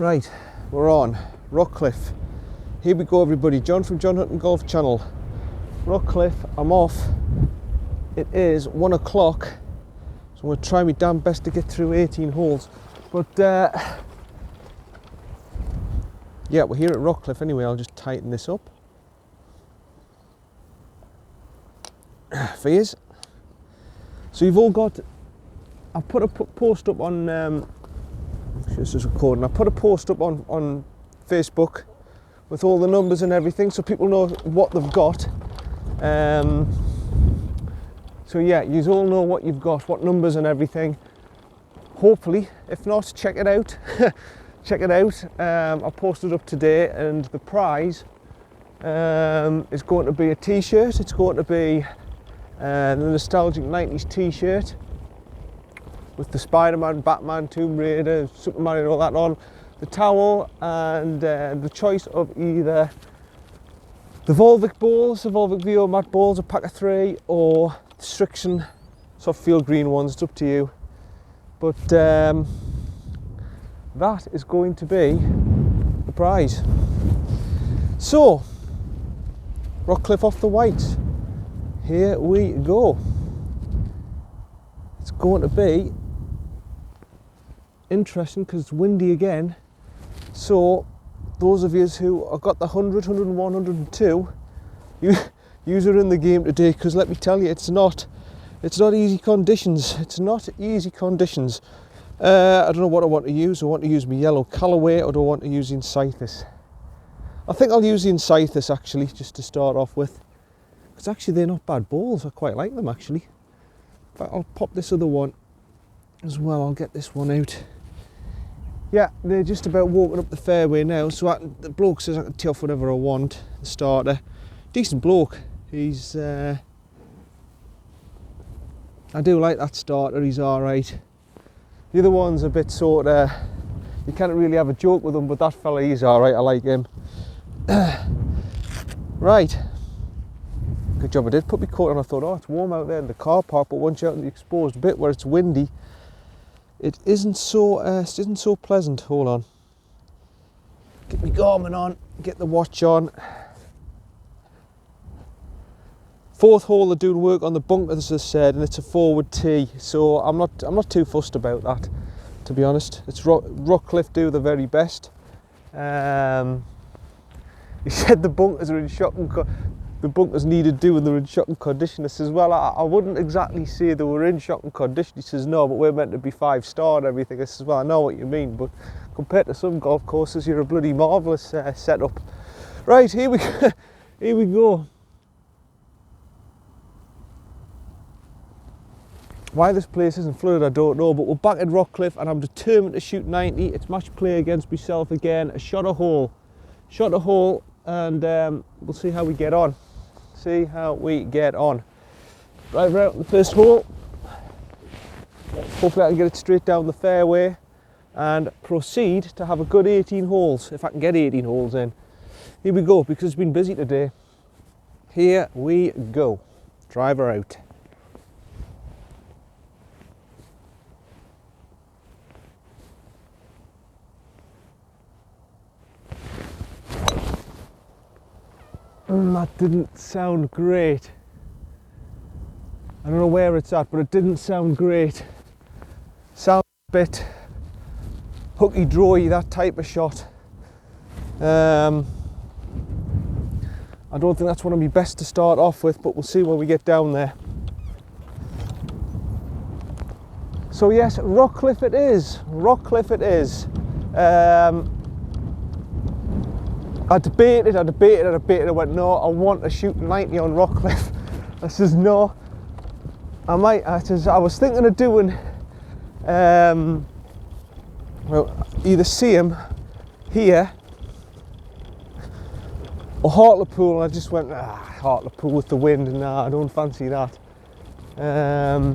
Right, we're on Rockliffe. Here we go, everybody. John from John Hutton Golf Channel. Rockliffe, I'm off. It is 1 o'clock, so I'm going to try my damn best to get through 18 holes. But yeah, we're here at Rockliffe anyway. I'll just tighten this up. Fears. So you've all got. I put a post up on. This is recording. I put a post up on Facebook with all the numbers and everything, so people know what they've got. So yeah, you all know what you've got, what numbers and everything. Hopefully, if not, check it out. Check it out. I posted up today, and the prize is going to be a T-shirt. It's going to be the nostalgic 90s T-shirt with the Spider-Man, Batman, Tomb Raider, Superman and all that on, the towel, and the choice of either the Volvic balls, the Volvic VO matte balls, a pack of 3, or the Strixon soft field green ones. It's up to you. But that is going to be the prize. So, Rockliffe off the whites. Here we go. It's going to be interesting because it's windy again. So those of you who have got the 100, 101, 102, you are in the game today, because let me tell you, it's not easy conditions. It's not easy conditions. I don't know what I want to use. I want to use my yellow Callaway, or do I want to use the Insighthes? I think I'll use the Insighthes actually, just to start off with, because actually they're not bad balls. I quite like them actually. In fact, I'll pop this other one as well. I'll get this one out. Yeah, they're just about walking up the fairway now, so the bloke says I can tee off whatever I want. The starter, decent bloke. He's I do like that starter. He's all right. The other one's a bit sort of, you can't really have a joke with him, but that fella, he's all right. I like him. Right, good job I did put my coat on. I thought, oh, it's warm out there in the car park, but once you're out in the exposed bit where it's windy, it isn't so pleasant. Hold on. Get my Garmin on, get the watch on. Fourth hole, they're doing work on the bunker, as I said, and it's a forward tee, so I'm not too fussed about that, to be honest. It's Rockliffe do the very best. He said the bunkers are in shocking the bunkers needed doing, they're in shocking condition. He says, well, I wouldn't exactly say they were in shocking condition. He says, no, but we're meant to be 5-star and everything. I says, well, I know what you mean, but compared to some golf courses, you're a bloody marvellous setup. Right, here we go. Here we go. Why this place isn't flooded, I don't know, but we're back at Rockliffe, and I'm determined to shoot 90. It's match play against myself again. A shot a hole, and we'll see how we get on. Right, we're out in the first hole. Hopefully I can get it straight down the fairway and proceed to have a good 18 holes, if I can get 18 holes in. Here we go, because it's been busy today. Here we go. Driver out. That didn't sound great. I don't know where it's at, but it didn't sound great. Sounds a bit hooky drawy, that type of shot. I don't think that's one of my best to start off with, but we'll see when we get down there. So yes, Rockliffe it is. Rockliffe it is. I debated. I went, no, I want to shoot 90 on Rockliffe. I says, no. I was thinking of doing, well, either see him here or Hartlepool, and I just went, Hartlepool with the wind, and nah, I don't fancy that. I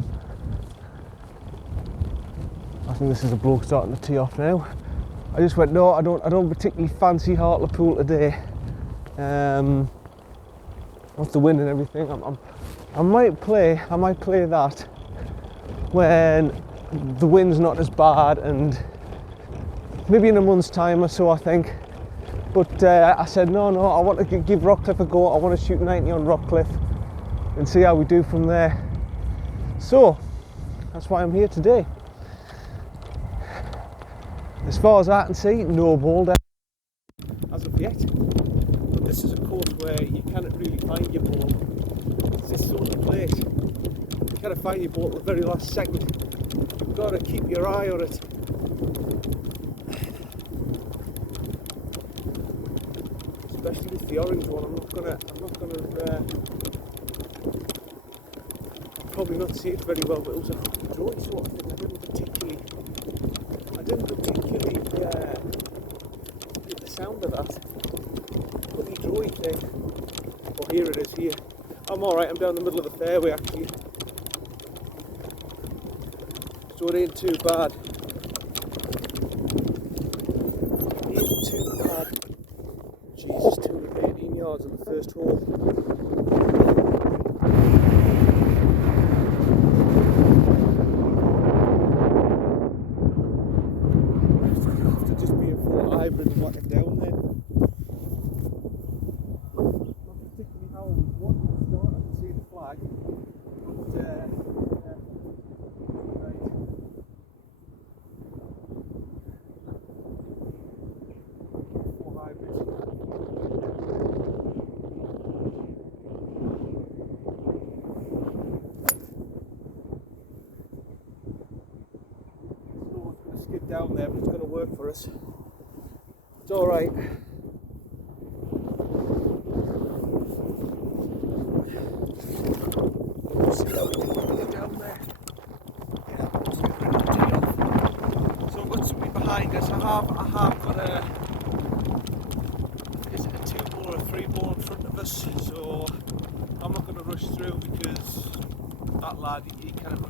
think this is a bloke starting to tee off now. I just went, no, I don't particularly fancy Hartlepool today. With the wind and everything, I might play that when the wind's not as bad and maybe in a month's time or so, I think. But I said no, I want to give Rockliffe a go. I want to shoot 90 on Rockliffe and see how we do from there. So that's why I'm here today. As far as I can see, no boulder as of yet. But this is a course where you cannot really find your ball. It's this sort of place. You cannot find your ball at the very last second. You've got to keep your eye on it. Especially with the orange one, I'm not gonna probably not see it very well, but it was a drawing sort of thing. I didn't particularly get the sound of that. Bloody drawing thing. Oh, here it is here. I'm alright, I'm down the middle of the fairway actually. So it ain't too bad. It ain't too bad. Jesus, 218 yards on the first hole. Have to just be a full hybrid and whack it down there. Not particularly how I was wanting to start. I can see the flag. But right. Full hybrid. Skid down there, but it's going to work for us. It's all right. See how we do down there. Yeah, so I've got somebody behind us. I have got is it a 2 ball or a 3 ball in front of us? So I'm not going to rush through because that lad he cannot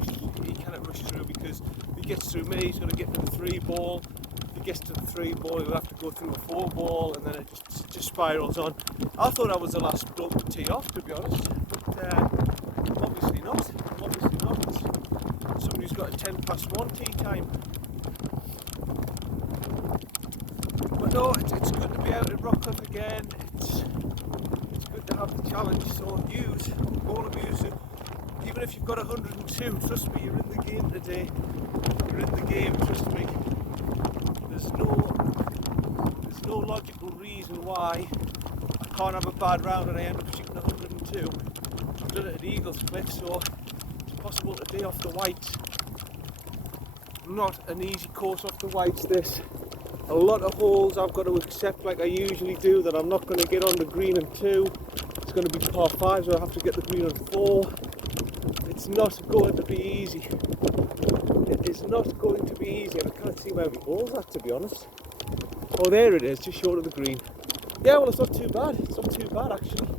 rush through because if he gets through me, he's going to get to the 3 ball. If he gets to the 3 ball, he'll have to go through the 4 ball, and then it just spirals on. I thought I was the last bloke to tee off, to be honest, but obviously not. Obviously not. Somebody's got a 10 past 1 tee time. But no, it's good to be out at Rockliffe again. It's good to have the challenge. So all of you, even if you've got 102, trust me, you're in the game today. You're in the game, trust me. There's no logical reason why I can't have a bad round and I end up shooting 102. I've done it at Eagles Cliff, so it's possible today off the whites. Not an easy course off the whites, this. A lot of holes I've got to accept, like I usually do, that I'm not going to get on the green in 2. It's going to be par 5, so I have to get the green on 4. It's not going to be easy. It is not going to be easy, and I can't see where my ball's at, to be honest. Oh, there it is, just short of the green. Yeah, well, it's not too bad. It's not too bad, actually.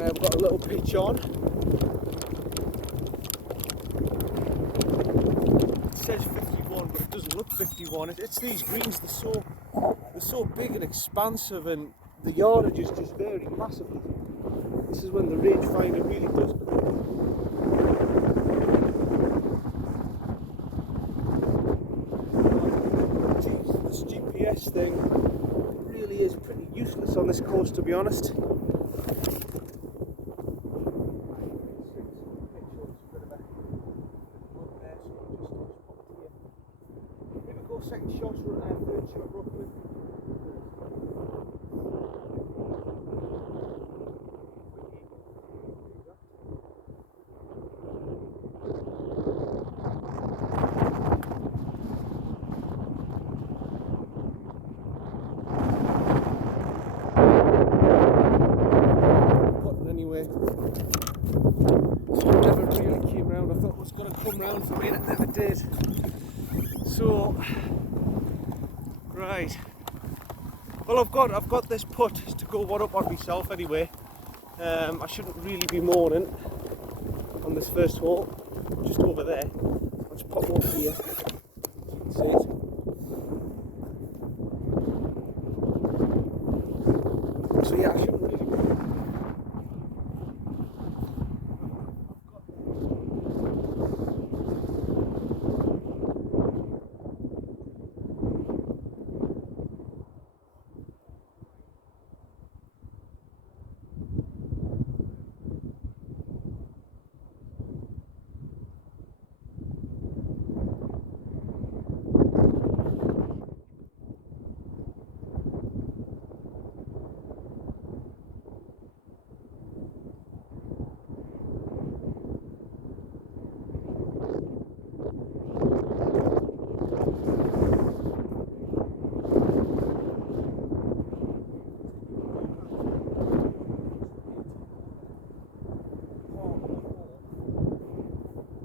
I've got a little pitch on. It says 51, but it doesn't look 51. It's these greens. They're so big and expansive, and the yardages just vary massively. This is when the rangefinder really does. This GPS thing really is pretty useless on this course, to be honest. Maybe go second shot or third shot roughly. So it never really came round. I thought it was going to come round for me and it never did. So, right. Well, I've got this putt to go one up on myself anyway. I shouldn't really be mourning on this first hole. Just over there. I'll just pop over here so you can see it. So yeah, I shouldn't really be.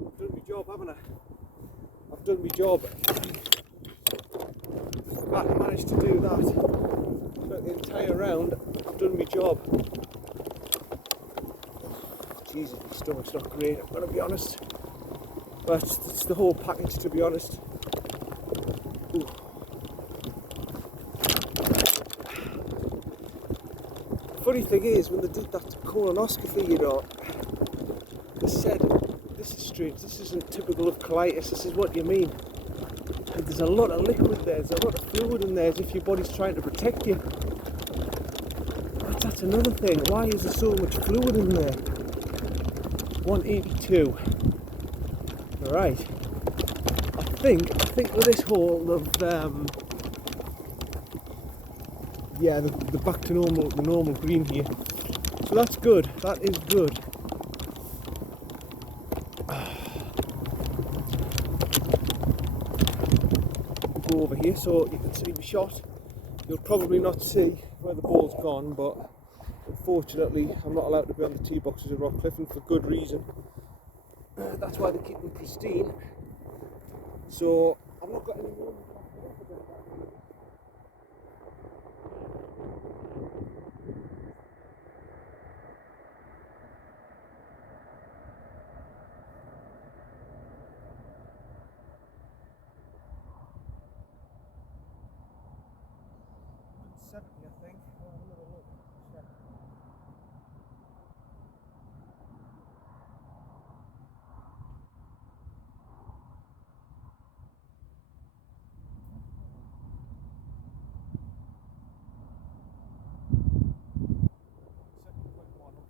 I've done my job, haven't I? I've done my job. If I managed to do that throughout the entire round, I've done my job. Jesus, my stomach's not great, I'm going to be honest. But it's the whole package, to be honest. Ooh. Funny thing is, when they did that colonoscopy, you know, they said, this is strange, this isn't typical of colitis, this is what you mean. And there's a lot of liquid there, there's a lot of fluid in there, as if your body's trying to protect you. But that's another thing, why is there so much fluid in there? 182. Right. I think with this whole of yeah, the back to normal, the normal green here. So that's good. That is good. Go over here so you can see the shot. You'll probably not see where the ball's gone, but unfortunately I'm not allowed to be on the tee boxes at Rockliffe, and for good reason. That's why they keep them pristine. So I've not got any more. I think. I'll have another look. Check.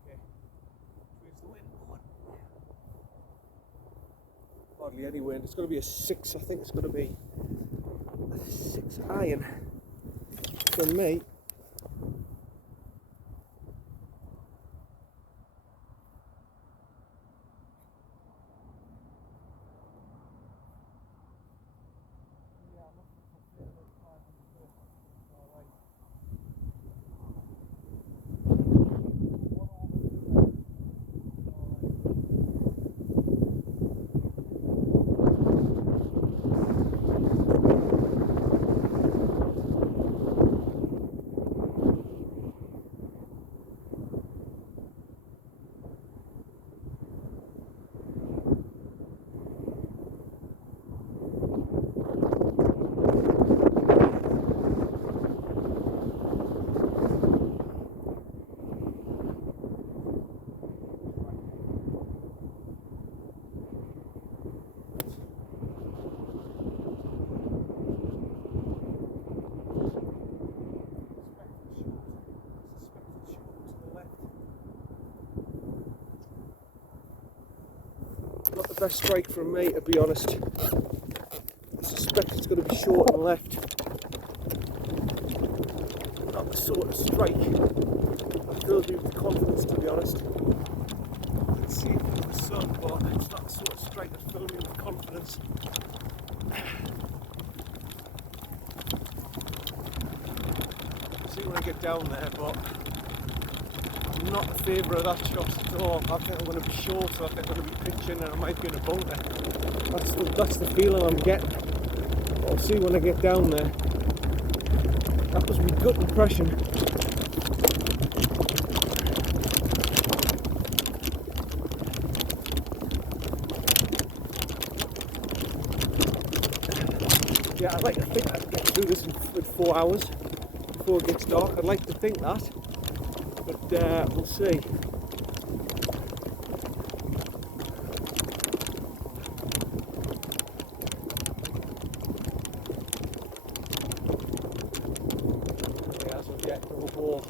Okay. Where's the wind going? Hardly any wind. It's going to be a 6. I think it's going to be a 6 iron for me. Not the best strike from me, to be honest. I suspect it's going to be short and left. Not the sort of strike that fills me with confidence, to be honest. I can see it in the sun, but it's not the sort of strike that fills me with confidence. I'll see when I get down there, but I'm not a favourite of that shot at all. I think I'm going to be short, so I think I'm going to be pitching and I might be in a bunker. That's the feeling I'm getting. But I'll see when I get down there. That was my gut impression. Yeah, I'd like to think I can get through this in 4 hours before it gets dark. I'd like to think that. But we'll see. As of yet, no ball.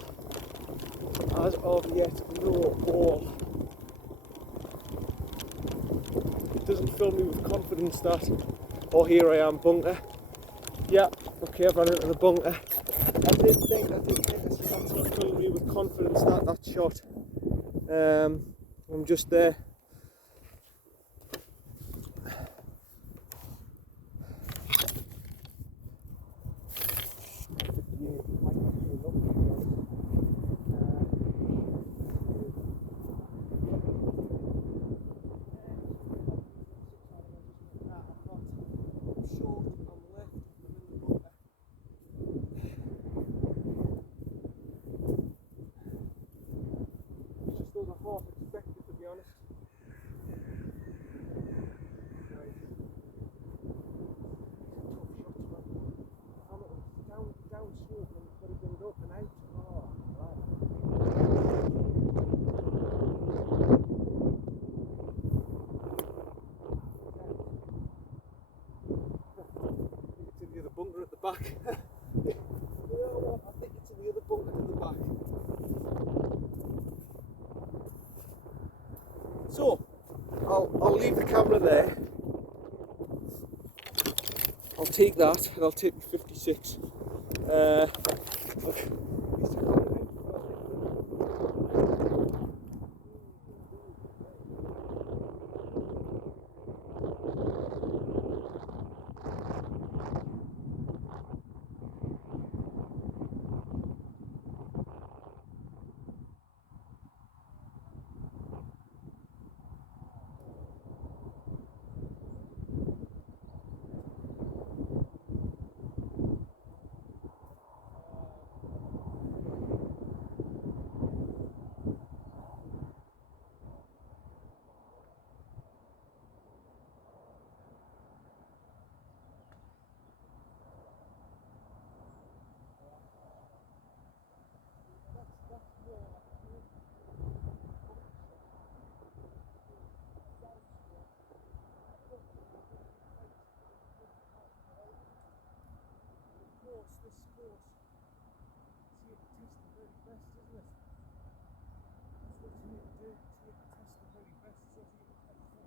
As of yet, no ball. It doesn't fill me with confidence that, oh, here I am, bunker. Yeah, okay, I've run into the bunker. I did think that's not filling me with confidence that shot. I'm just there. back. You know what? I think it's in the other bucket in the back. So, I'll leave the camera there. I'll take that and I'll take my 56. Okay. This course, see it test the very best, isn't it? That's what you need to do, see it test the very best, so you can test it.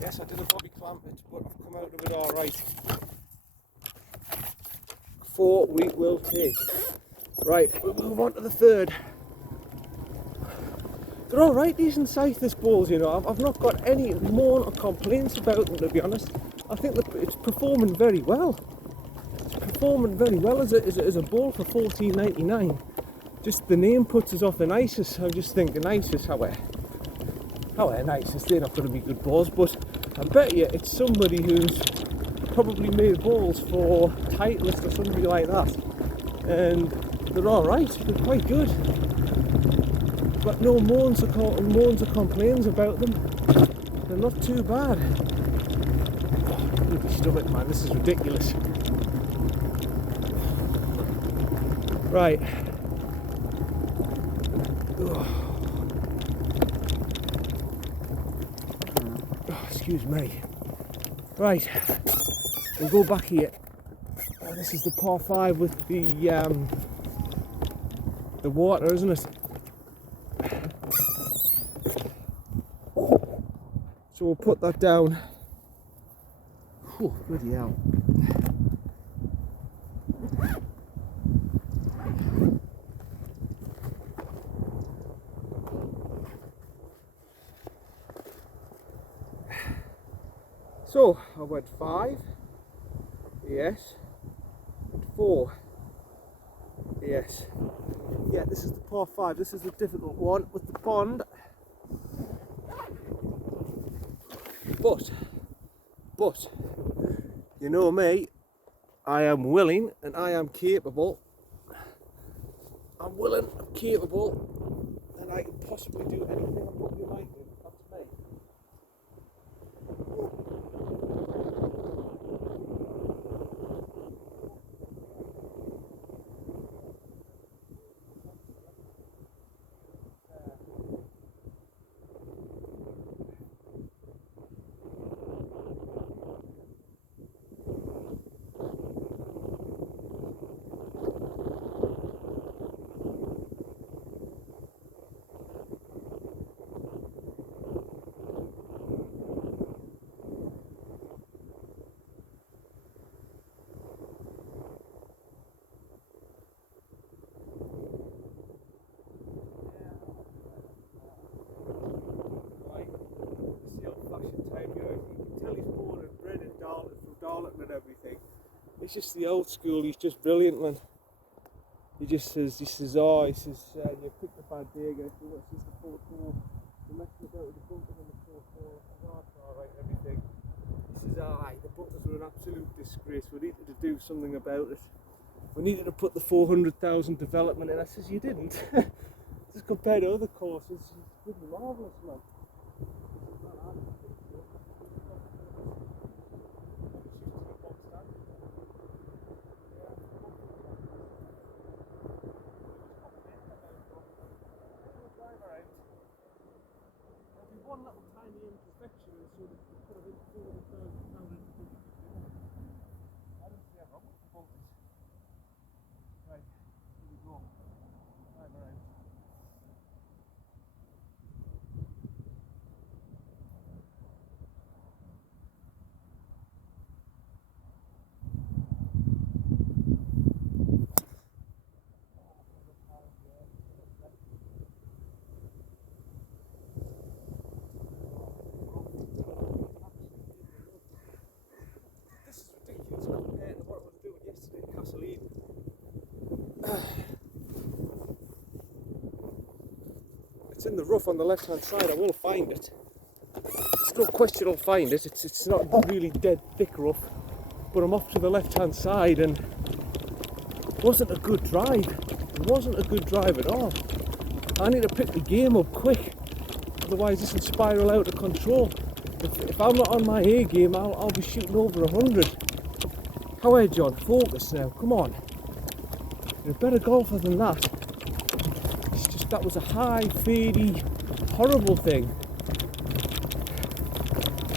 Yes, I did a bobby clamp it, but I've come out of it alright. 4 we will take. Right, we'll move on to the third. They're alright, decent size, this balls, you know. I've not got any moan or complaints about them, to be honest. I think that it's performing very well. It's performing very well as a ball for $14.99. Just the name puts us off the nicest. I just think the nicest, however nicest, they're not going to be good balls, but I bet you it's somebody who's probably made balls for Titleist or somebody like that, and they're alright, they're quite good. But no moans or complaints about them. They're not too bad. Oh, stomach, man, this is ridiculous. Right. Excuse me. Right, we'll go back here. This is the par 5 with the water, isn't it? So we'll put that down. Oh, bloody hell. So I went 5, yes, and 4, yes. Yeah, this is the par 5. This is the difficult one with the pond. But, you know me, I am willing and I am capable. I'm willing, I'm capable, and I can possibly do anything I put my mind to. That's me. It's just the old school, he's just brilliant, man. he says, oh, he says, you picked a bad day, guys. He says the photo, the messing about with the bunkers on the photo, oh, it's alright, everything. He says, aye, the bunkers were an absolute disgrace. We needed to do something about it. We needed to put the 400,000 development in. I says, you didn't. Just compared to other courses, it's good and marvellous, man. One little tiny imperfection, and so we could have been 400,000 into the I don't see how wrong with the bunkers. Right, here we go. Drive around. It's in the rough on the left hand side. I will find it. There's no question I'll find it. It's not really dead thick rough, but I'm off to the left hand side and it wasn't a good drive. It wasn't a good drive at all. I need to pick the game up quick, otherwise this will spiral out of control. If I'm not on my A game, I'll be shooting over 100. However, John, focus now. Come on. You're a better golfer than that. That was a high, fadey, horrible thing.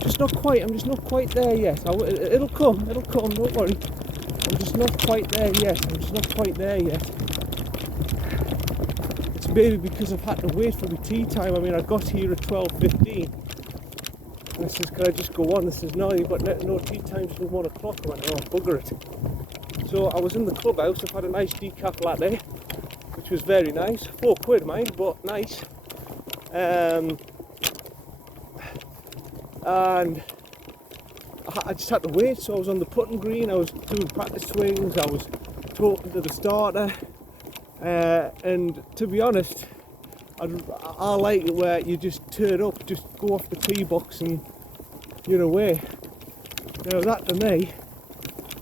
Just not quite. I'm just not quite there yet. It'll come. Don't worry. I'm just not quite there yet. It's maybe because I've had to wait for my tee time. I mean, I got here at 12:15, and I says, "Can I just go on?" They says, "No, you've got no tee time till 1 o'clock." I went, "Oh, bugger it." So I was in the clubhouse. I've had a nice decaf latte, which was very nice. £4, mind, but nice. And I just had to wait, so I was on the putting green, I was doing practice swings, I was talking to the starter, and to be honest, I like it where you just turn up, just go off the tee box and you're away. Now that to me,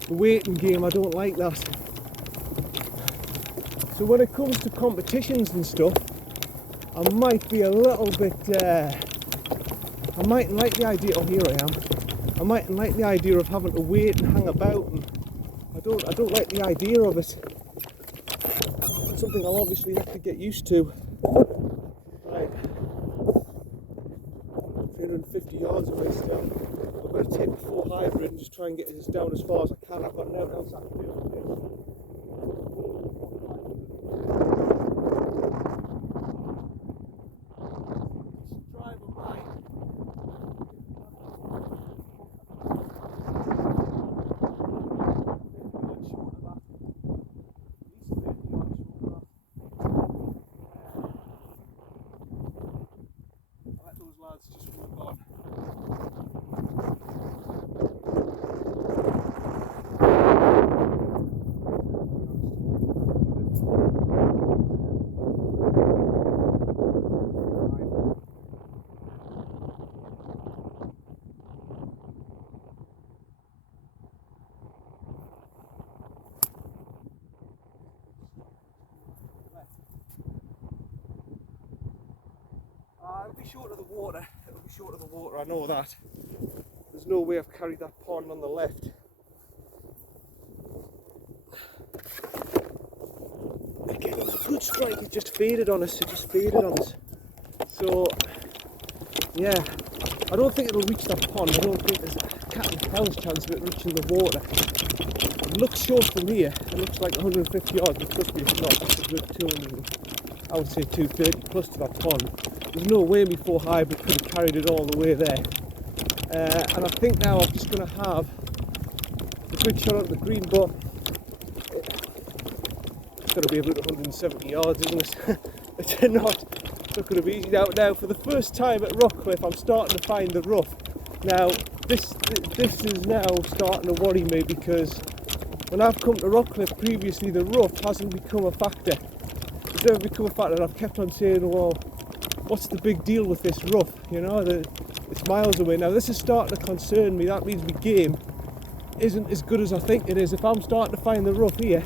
the waiting game, I don't like that. So when it comes to competitions and stuff, I might be a little bit, I mightn't like the idea, oh here I am, I mightn't like the idea of having to wait and hang about, and I don't like the idea of it. It's something I'll obviously have to get used to. Right, 350 yards away still. I'm going to take the 4 hybrid and just try and get this down as far as I can. I've got nothing else I can do. Just work on. It'll be short of the water. It'll be short of the water. I know that. There's no way I've carried that pond on the left. Again, it was a good strike. It just faded on us. So, yeah, I don't think it'll reach that pond. I don't think there's a cat and pounds chance of it reaching the water. It looks short from here. It looks like 150 yards. It could be. It's not. It's a good 200. I would say 230 plus to that pond. There's no way before hybrid could have carried it all the way there. And I think now I'm just going to have a good shot at the green, but it's going to be about 170 yards, isn't it? It's not going to be easy. Now, for the first time at Rockliffe, I'm starting to find the rough. Now, this is now starting to worry me because when I've come to Rockliffe previously, the rough hasn't become a factor. It's never become a factor. I've kept on saying, well, what's the big deal with this rough? You know, it's miles away. Now this is starting to concern me. That means my game isn't as good as I think it is. If I'm starting to find the rough here,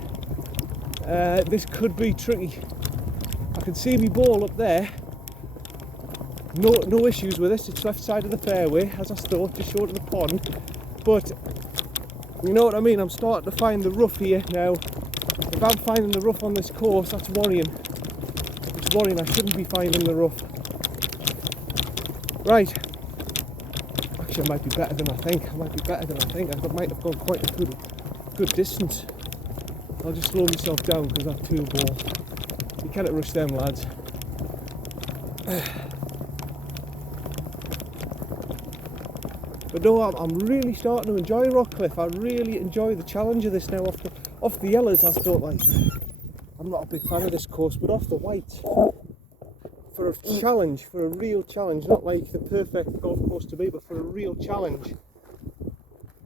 this could be tricky. I can see me ball up there. No issues with this. It's left side of the fairway, as I thought, just short of the pond. But you know what I mean? I'm starting to find the rough here now. If I'm finding the rough on this course, that's worrying. It's worrying. I shouldn't be finding the rough. Right. Actually, I might be better than I think. I might have gone quite a good distance. I'll just slow myself down because I've two ball. You can't rush them, lads. But no, I'm really starting to enjoy Rockliffe. I really enjoy the challenge of this now. Off the yellows, I thought, like, I'm not a big fan of this course, but off the whites, for a challenge, for a real challenge, not like the perfect golf course to be, but for a real challenge,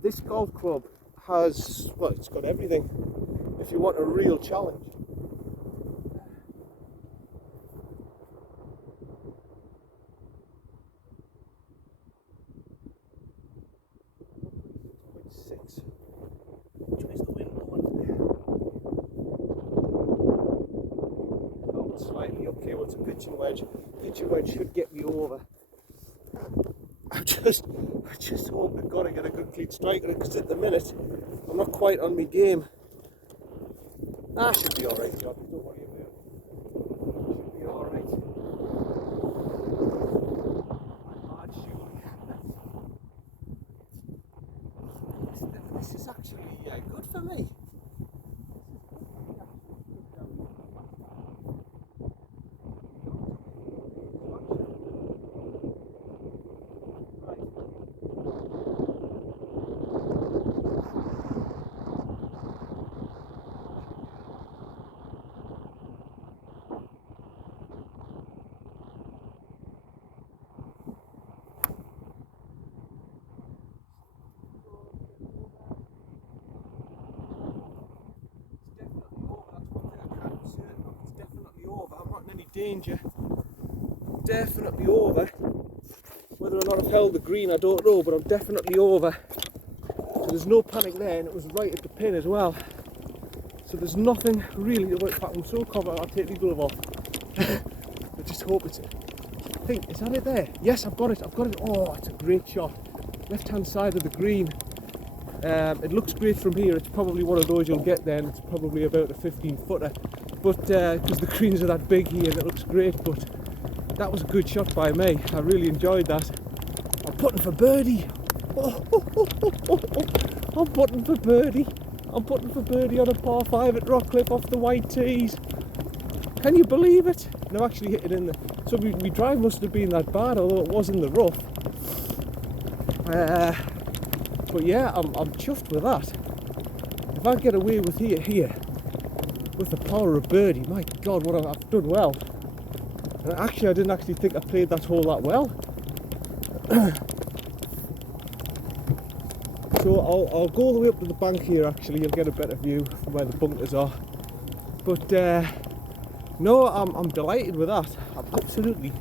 this golf club has, well, it's got everything. If you want a real challenge. Slightly okay, what's a pitching wedge? Pitching wedge should get me over. I just hope to God I get a good clean strike on it, because at the minute I'm not quite on my game. I should be alright, John, don't worry about it. Should be alright. Hard shooting. This is actually good for me. Danger, definitely over. Whether or not I've held the green, I don't know, but I'm definitely over. So there's no panic there, and it was right at the pin as well. So there's nothing really to worry about. I'm so confident. I'll take the glove off. I just hope it's. I think, is that it there? Yes, I've got it. Oh, it's a great shot. Left hand side of the green. It looks great from here. It's probably one of those you'll get there, and it's probably about a 15-footer. But because the greens are that big here, and it looks great. But that was a good shot by me. I really enjoyed that. I'm putting for birdie. I'm putting for birdie. I'm putting for birdie on a par 5 at Rockliffe off the white tees. Can you believe it? And I've actually hit it in the. So my drive must have been that bad, although it was in the rough. But yeah, I'm chuffed with that. If I get away with here, with the power of birdie, my God, what I've done well. And actually, I didn't actually think I played that hole that well. So I'll go all the way up to the bank here. Actually, you'll get a better view from where the bunkers are. But no, I'm delighted with that. I'm absolutely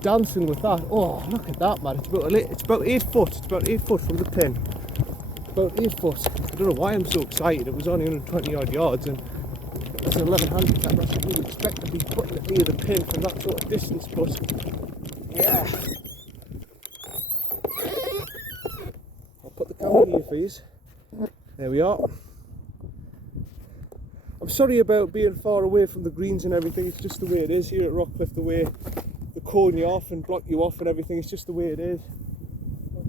dancing with that. Oh, look at that, man! It's about 8 foot. It's about 8 foot from the pin. About 8 foot. I don't know why I'm so excited. It was only 120 odd yards, and it's an 11 handicap. I should really expect to be putting it near the pin from that sort of distance. But yeah, I'll put the camera here for you. There we are. I'm sorry about being far away from the greens and everything. It's just the way it is here at Rockliffe. The way they cone you off and block you off and everything. It's just the way it is. But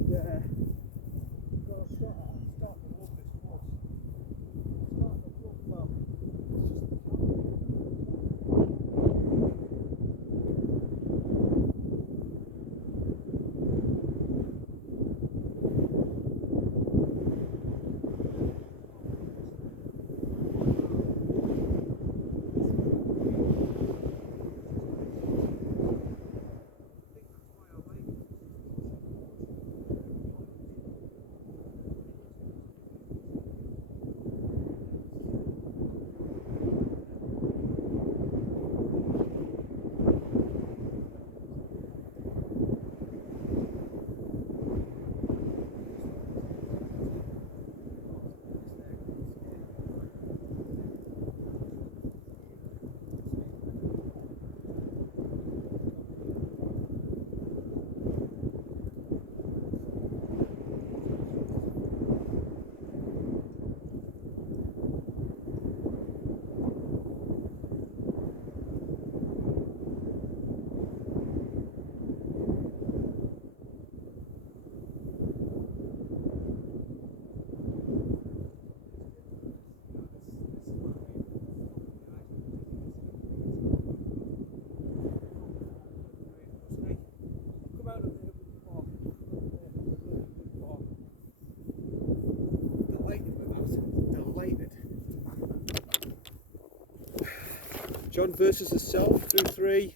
John versus himself through 3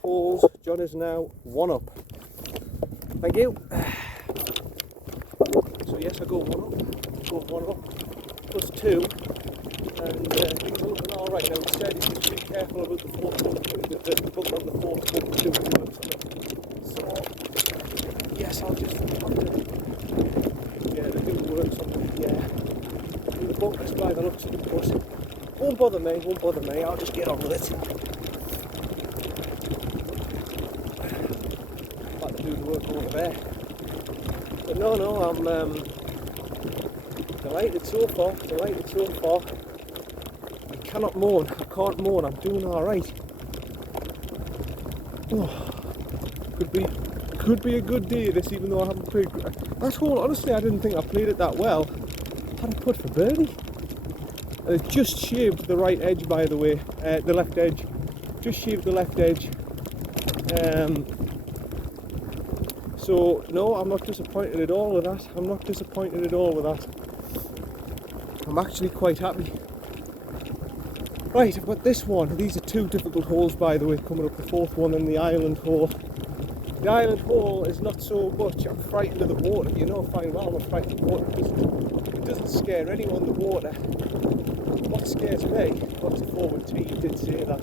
holes. John is now 1 up. Thank you. So yes, I go 1 up. Go 1 up. Plus 2. And things are looking alright. Now, instead, you just be careful about the 4th book, the book on the 4th book too. So, yes, I'll just have to, yeah, the do works on the bunkers by the looks of the bus. Won't bother me, I'll just get on with it. About to do the work over there. But no, I'm delighted so far. I can't moan, I'm doing alright. Oh, could be a good day this, even though I haven't played. That hole, honestly, I didn't think I played it that well. Had a putt for birdie. And it just shaved the right edge, by the way, the left edge. Just shaved the left edge. So no, I'm not disappointed at all with that. I'm actually quite happy. Right, I've got this one. These are 2 difficult holes, by the way, coming up, the 4th one and the island hole. The island hole is not so much, I'm frightened of the water. You know fine well I'm frightened of the water. It doesn't scare anyone, the water. What scares me, well, it's a forward tee, you did say that.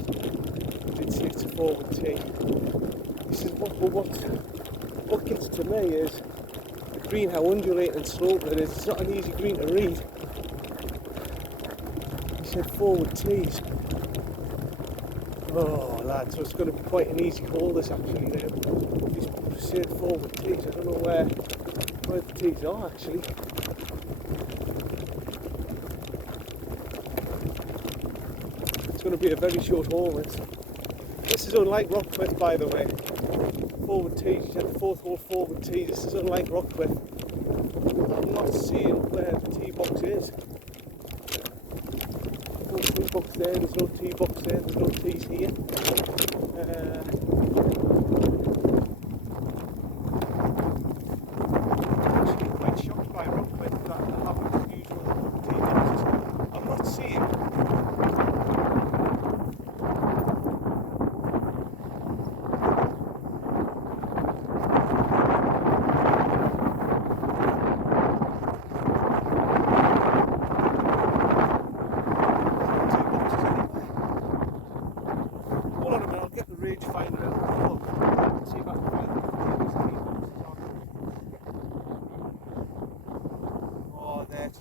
You did say it's a forward tee. This is what gets to me is the green, how undulating and sloping it is. It's not an easy green to read. You said forward tees. Oh lad, so it's going to be quite an easy hole this actually now. These said forward tees, I don't know where the tees are actually. It's going to be a very short hole this. This is unlike Rockliffe, by the way. Forward tees, you said the 4th hole forward tees. This is unlike Rockliffe. I'm not seeing where the tee box is. No tee box there, there's no tee box there, there's no tees here. I'm actually quite shocked by Rockliffe that they haven't usual tee boxes. I'm not seeing.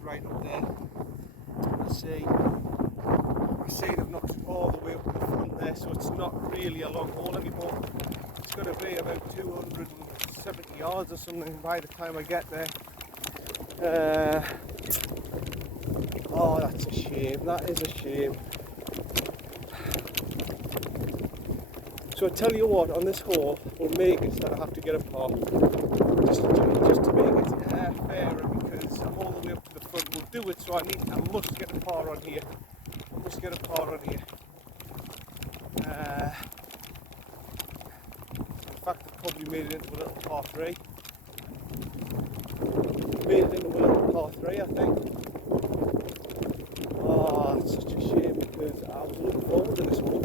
Right up there. I see they've knocked all the way up to the front there, so it's not really a long hole anymore. It's going to be about 270 yards or something by the time I get there. Oh, that's a shame. That is a shame. So I tell you what, on this hole, we'll make it that I have to get a par. Just to make it fairer, because I'm all the way up to the front. We'll do it, so I must get a par on here. In fact, I've probably made it into a little par 3. I think. Oh, it's such a shame because I was looking forward to this one.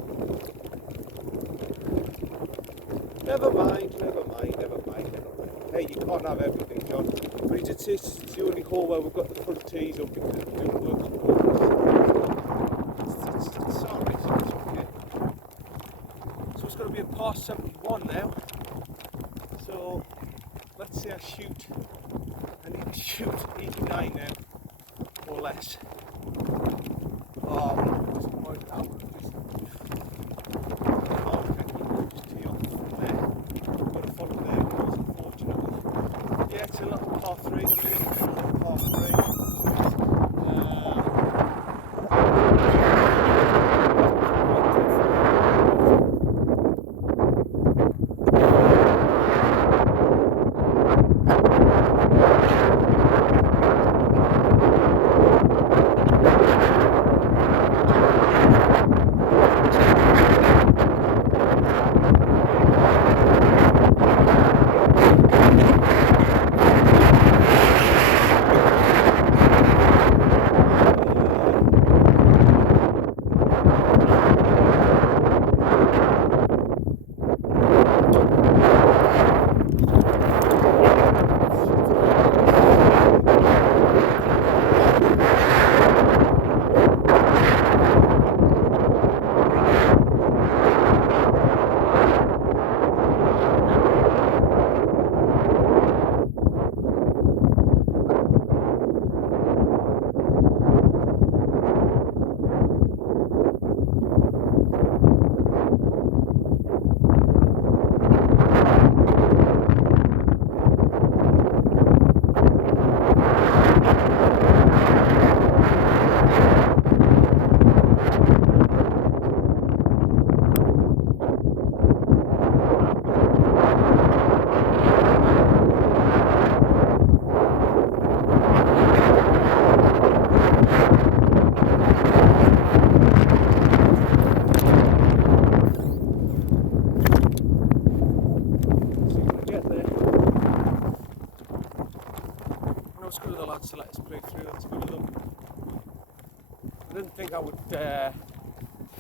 Never mind. Hey, you can't have everything, John. But he did say it's the only hole where we've got the front tees up because we're doing work on it's sorry, it's okay. So it's going to be a par 71 now. So let's say I need to shoot 89 now, or less. Oh, I'm disappointed. Yeah, it's a little par 3.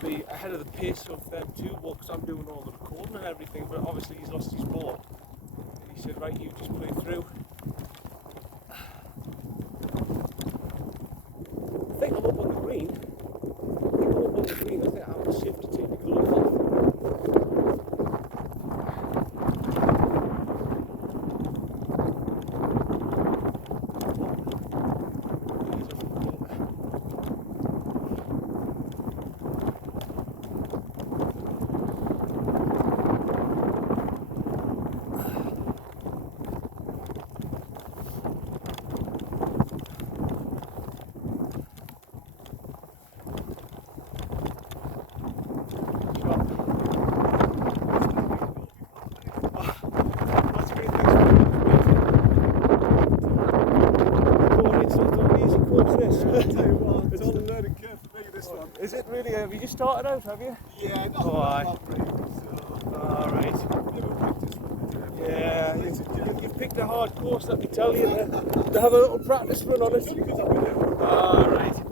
be ahead of the pace of them too, well, because I'm doing all the recording and everything, but obviously he's lost his ball. And he said, right, you just play through. I think I'm up on the green. I think I'm safe to take the glove off. Is it really? Have you just started out, have you? Yeah, not Alright. Alright. Yeah, you've picked a hard course, let me tell you. To have a little practice run on it. Alright.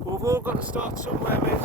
Well, we've all got to start somewhere, mate.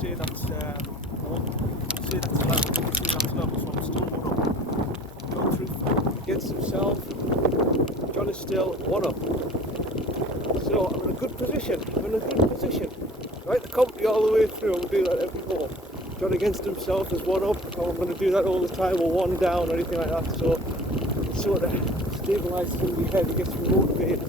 Say that's level, so I'm still one up. Go through against himself. John is still one up. So I'm in a good position. Right, the company all the way through. I'm doing that every hole. John against himself is one up. So I'm going to do that all the time, or one down, or anything like that. So it sort of stabilises in the head. He gets me motivated.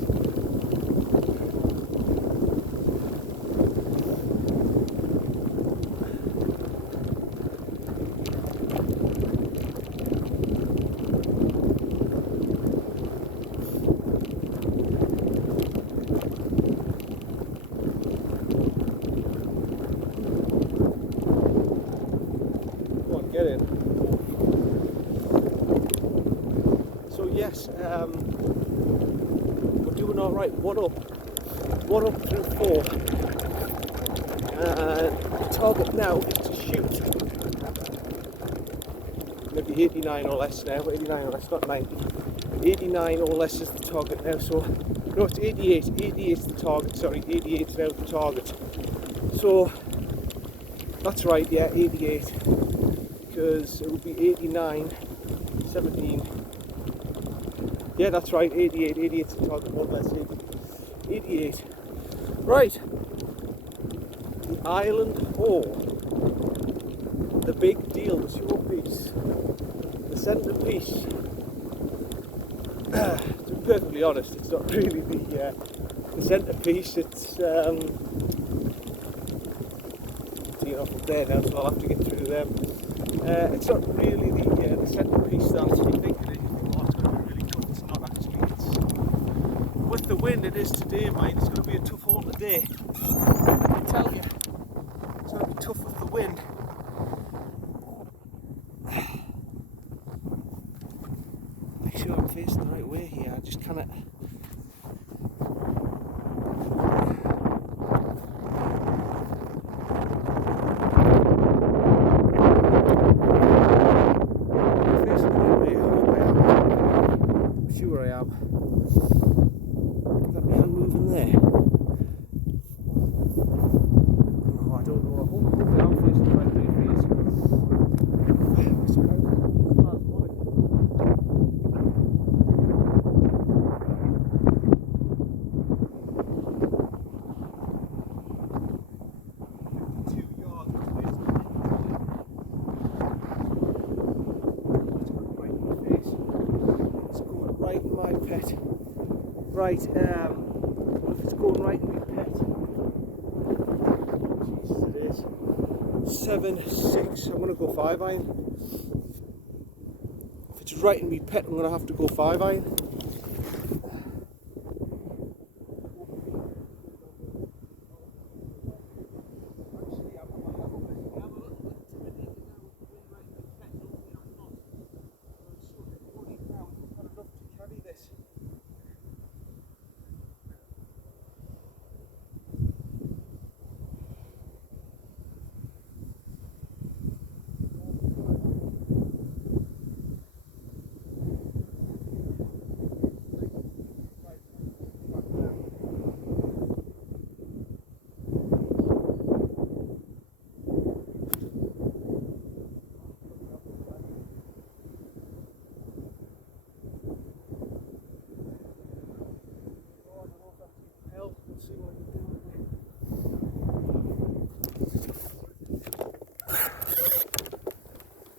Get in. So yes, we're doing all right. One up through 4. The target now is to shoot maybe 89 or less now. 89 or less, not 90. 89 or less is the target now. So no, it's 88. 88 is the target. Sorry, 88 is now the target. So that's right. Yeah, 88. Because it would be 89, 17. Yeah, that's right, 88. 88 is the target, one less 88. Right. The island hole. The big deal, the showpiece. The centrepiece. To be perfectly honest, it's not really the centrepiece, it's teeing off up there now, so I'll have to get through them. It's not really the centrepiece that you think it is. You think, oh, it's going to be really tough. It's not actually. It's with the wind it is today, mate. It's going to be a tough hole today. I can tell you, it's going to be tough with the wind. Make sure I'm facing facing the right way here. I just kind of. Sure I am. Is that my hand moving there? Oh, I don't know. Hopefully I'm facing the right way for you. Right in my pet. Right, if it's going right in my pet. Jesus, it is. 7-6. I'm gonna go 5-iron. If it's right in my pet, I'm gonna have to go 5-iron.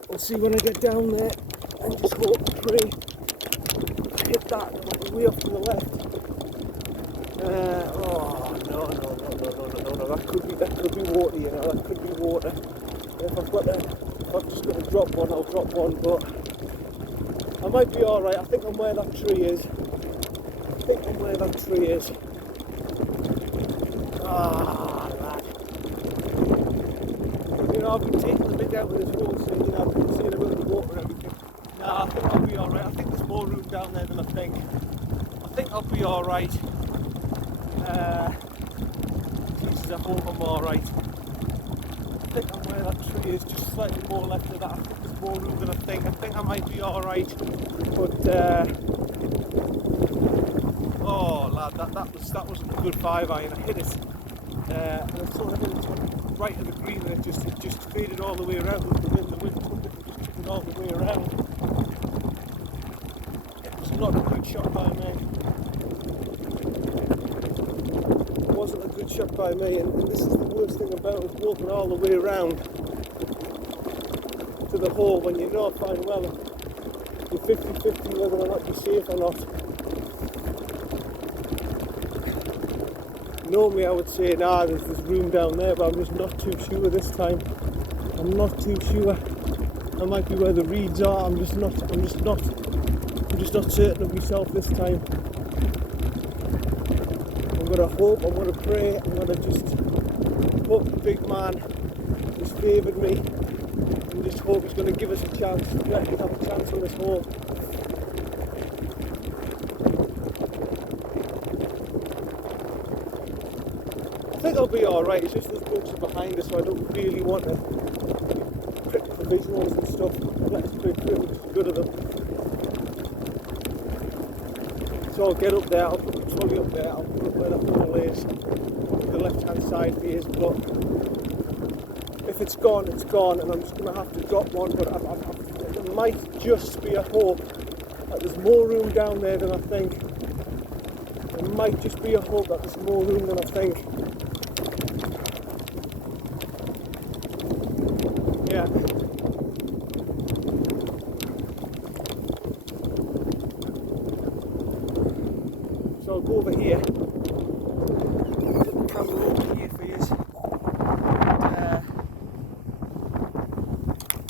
We'll see when I get down there and just hope and pray I hit that and I'll be way off to the left. Oh no, that could be water, you know, that could be water. And if I'm just going to drop one, I'll drop one, but I might be alright. I think I'm where that tree is. Ah, lad. You know, I've been taking the big out with this whole thing, you know, I've been seeing a bit of the water and everything. Nah, I think I'll be alright. I think there's more room down there than I think. I think I'll be alright. Jesus, I hope I'm alright. I think I'm where that tree is, just slightly more left of that. I think there's more room than I think. I think I might be alright. But, oh lad, that wasn't a good 5-iron. I hit it. And I sort of hit it right of the green and it just faded all the way around with the wind took it and just took it all the way around. It was not a good shot by me. It wasn't a good shot by me, and this is the worst thing about it, walking all the way around to the hole when you know fine well you're 50-50 whether or not you're safe or not. Normally I would say, nah, there's room down there, but I'm just not too sure this time. I'm not too sure. I might be where the reeds are. I'm just not certain of myself this time. I'm gonna hope, I'm gonna pray, I'm gonna just hope the big man has favoured me and just hope he's gonna give us a chance. Let us have a chance on this hole. I think I'll be alright, it's just there's blokes behind us, so I don't really want to prick the visuals and stuff. Let us play through, which is good of them. So I'll get up there, I'll put the trolley up there, I'll put up where the hole is, the left hand side is, but if it's gone, it's gone, and I'm just going to have to drop one, but there might just be a hope that there's more room down there than I think. There might just be a hope that there's more room than I think. Yeah. So I'll go over here. Put the camera over here for you.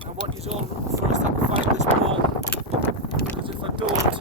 I want you all first I can find this ball. Because if I don't,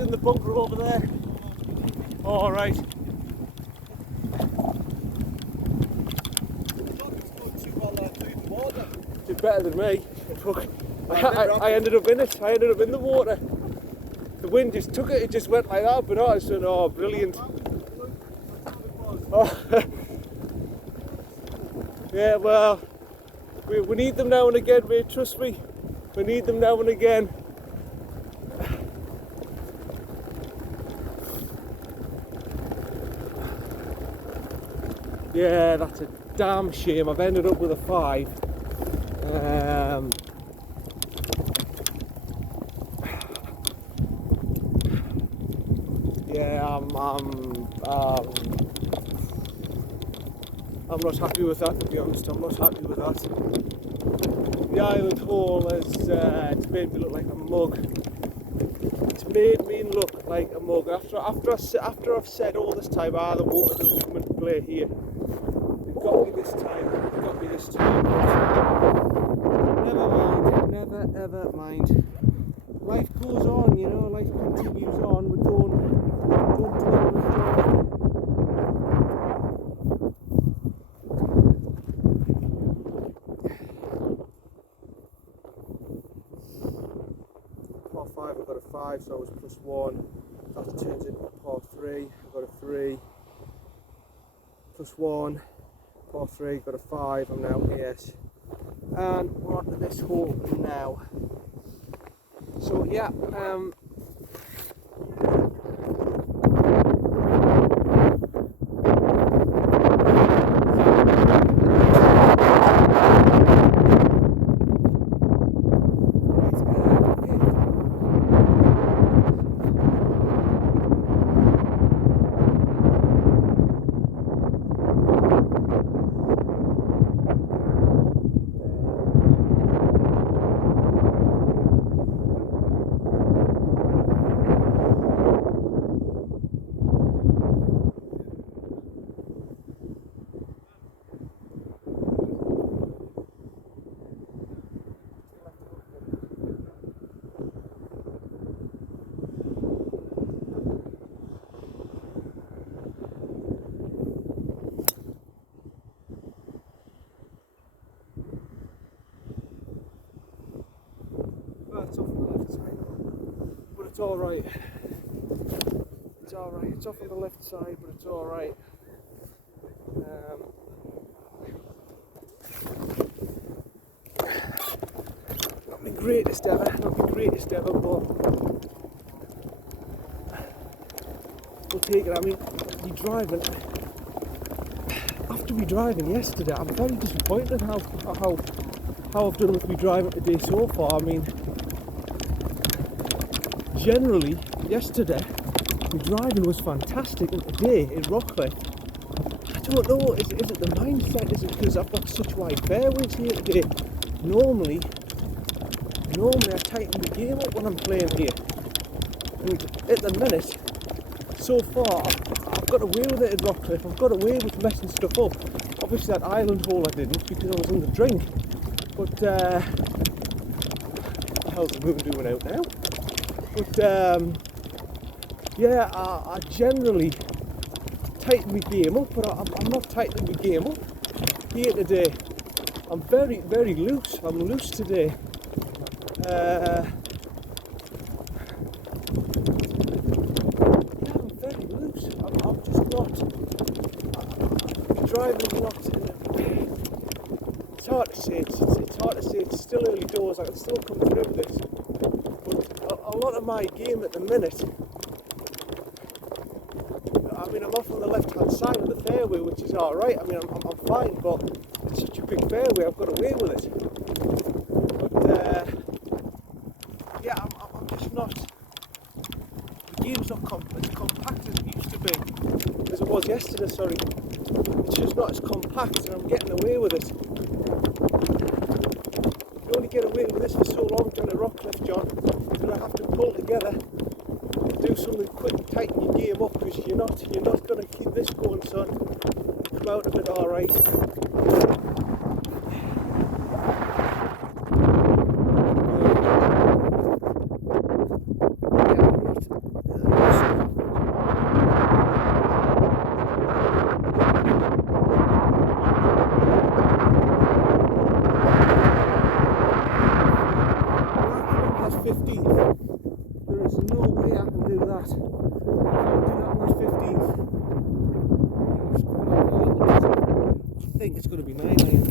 in the bunker over there. All right. Did better than me. I ended up in it. I ended up in the water. The wind just took it. It just went like that. But I said, "Oh, brilliant!" Oh. Yeah, well, we need them now and again, mate. Trust me, we need them now and again. Yeah, that's a damn shame. I've ended up with a 5. Yeah, I'm not happy with that, to be honest. I'm not happy with that. The island hole has it's made me look like a mug. It's made me look like a mug. After I've said all this time, the water doesn't come into play here. It got me this time. But never ever mind. Life goes on, you know. Life continues on. We don't dwell on it. Par 5, I got a 5, so I was +1. That turns into par 3. I got a 3. +1. Par 3, got a 5. I'm now AS. And we're on to this hole now. So yeah, it's off on the left side, but it's all right. It's all right. It's off on the left side, but it's all right. Not my greatest ever, but we'll take it. I mean, after me driving yesterday, I'm very disappointed how I've done with me driving today so far. I mean, generally, yesterday, my driving was fantastic, and today in Rockliffe, I don't know, is it the mindset? Is it because I've got such wide fairways here today? Normally I tighten the game up when I'm playing here. And at the minute, so far, I've got away with it at Rockliffe. I've got away with messing stuff up. Obviously that island hole I didn't because I was in the drink. But, what the hell's the moon doing out now? But, yeah, I generally tighten my game up, but I'm not tightening my game up here today. I'm very, very loose. I'm loose today. Yeah, I'm very loose. I'm just not. Driving's not. It's hard to say. It's hard to say. It's still early doors. I can still come through this. But a lot of my game at the minute. I mean, I'm off on the left-hand side of the fairway, which is all right. I mean, I'm fine, but it's such a big fairway. I've got away with it. But yeah, I'm just not. The game's not as compact as it used to be, as it was yesterday. Sorry, it's just not as compact, and I'm getting away with it. You only get away with this for so long down at Rockliffe, John. You're gonna have to pull together. Do something quick and tighten your game up, because you're not going to keep this going, son. Come out of it all right. think it's going to be 9 iron.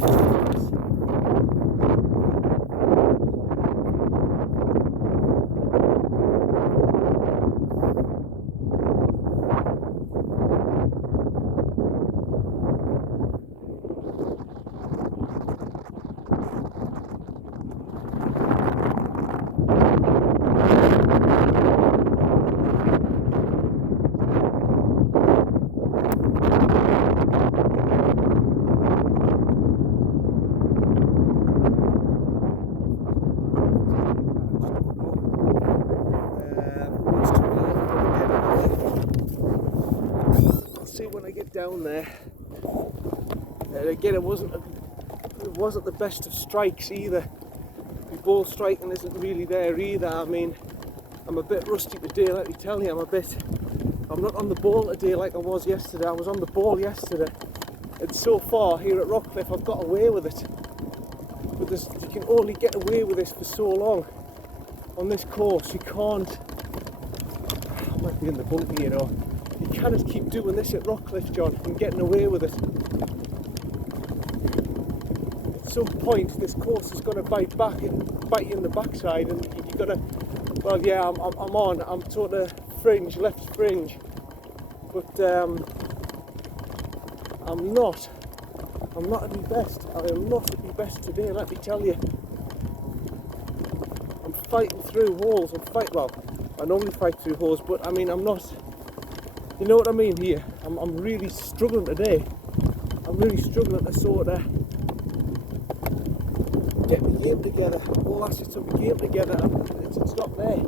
When I get down there, and again, it wasn't the best of strikes either. The ball striking isn't really there either. I mean, I'm a bit rusty today, let me tell you. I'm not on the ball today like I was yesterday. I was on the ball yesterday, and so far here at Rockliffe I've got away with it. But you can only get away with this for so long on this course. You can't. I might be in the bunker, you know. You can't keep doing this at Rockliffe, John, and getting away with it. At some point, this course is going to bite you in the backside, and you're going to. Well, yeah, I'm sort of fringe, left fringe, but I'm not at my best. I am not at my best today. Let me tell you. I'm fighting through holes. Well, I normally fight through holes, but I mean, I'm not. You know what I mean here? I'm really struggling today. I'm really struggling to sort of get my game together. All assets of my game together. It's not there.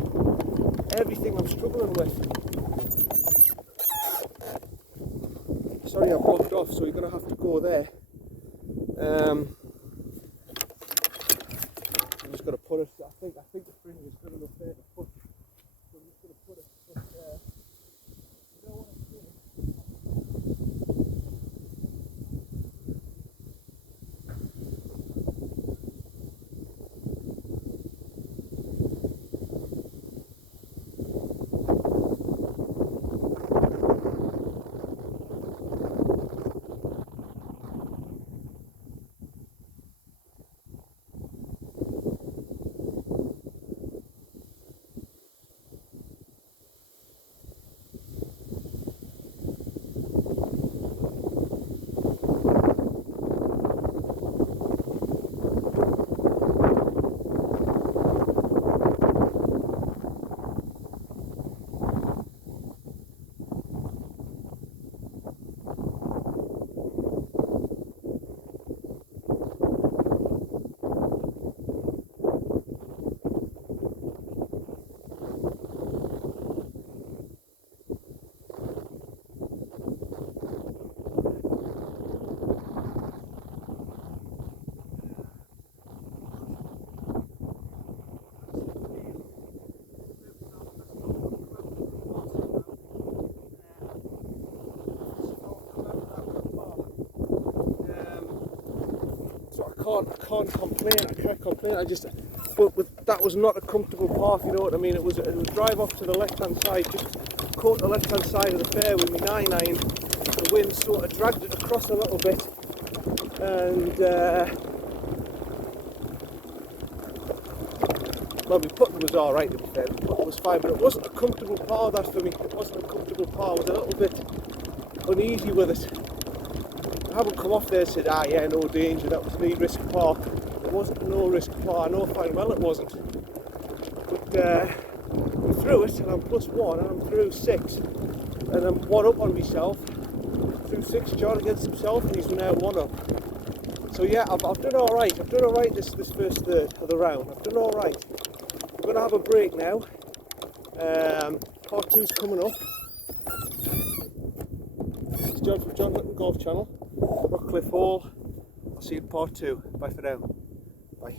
Everything I'm struggling with. Sorry, I blocked off, so you're going to have to go there. I'm just going to put it. I think the fringe is good enough there to put. So I'm just going to put it. But, you know what I'm saying? I can't complain. But that was not a comfortable path, you know what I mean? It was drive off to the left hand side, just caught the left hand side of the fairway with my 9 iron. The wind sort of dragged it across a little bit, and well, my putting was alright to be fair. The putting was fine, but it wasn't a comfortable par, that for me. It wasn't a comfortable par. I was a little bit uneasy with it. I haven't come off there and said, yeah, no danger, that was no risk par. It wasn't a no risk par. I know fine well it wasn't. But I'm through it, and I'm +1, and I'm through 6, and I'm 1 up on myself. Through 6, John against himself, and he's now 1 up. So yeah, I've done all right. I've done all right this first third of the round. I've done all right. We're going to have a break now. Part 2's coming up. This is John from John Hutton Golf Channel, Rockliffe Hall. I'll see you in part 2. Bye for now. Bye.